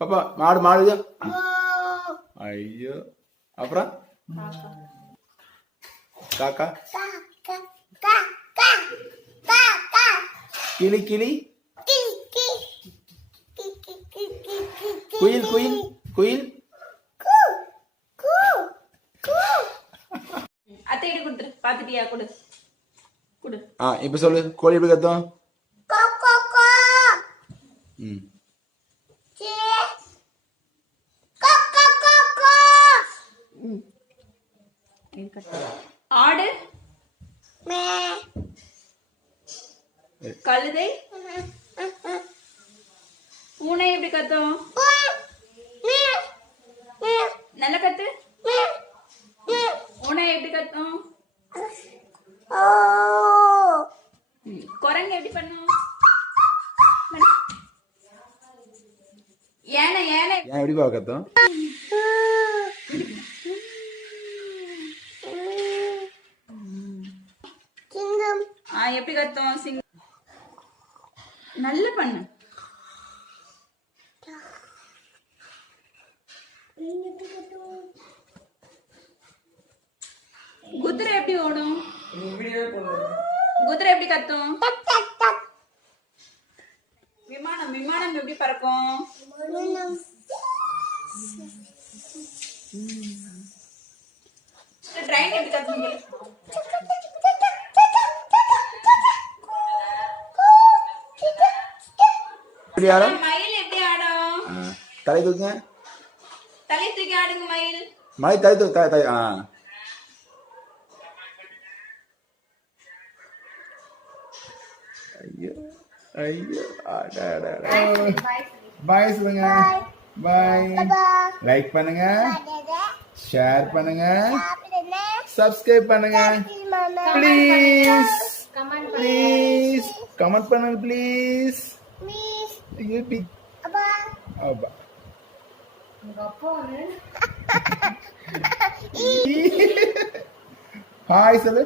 பாப்பா மாடு மாடு. ஐயோ. அப்புறம் காக்கா கிளி கிளி குயில் குயில் குயில். அத்தைகிட்ட கொடுத்துரு. பாத்துட்டியா? கொடு கொடு. இப்ப சொல்லு, கோழி எப்படி கத்தும்? ம். ஆடு கழுதை பூனை எப்படி கத்தும்? நல்ல கத்து. பூனை எப்படி கத்தும்? குரங்கு எப்படி பண்ணும்? யானை யானை ஏன் எப்படி பாவ கத்தும்? எப்படி கத்தும்? சிங்கம். நல்ல பண்ணு. குதிரை எப்படி ஓடும்? குதிரை எப்படி கத்தும்? விமானம் விமானம் எப்படி பறக்கும்? ட்ரெயின் எப்படி கத்தும்? மயில் எப்படி ஆடும்? தலை தூக்குங்க. தலை தூக்கி ஆடுங்க மயில். மயில் தலை தூக்கு. தலை ஐயோ ஐயோ. பாய் சொல்லுங்க. பாய். லைக் பண்ணுங்க, ஷேர் பண்ணுங்க, சப்ஸ்கிரைப் பண்ணுங்க. ப்ளீஸ் ப்ளீஸ் கமெண்ட் பண்ணுங்க ப்ளீஸ். ஹாய் சொல்லு.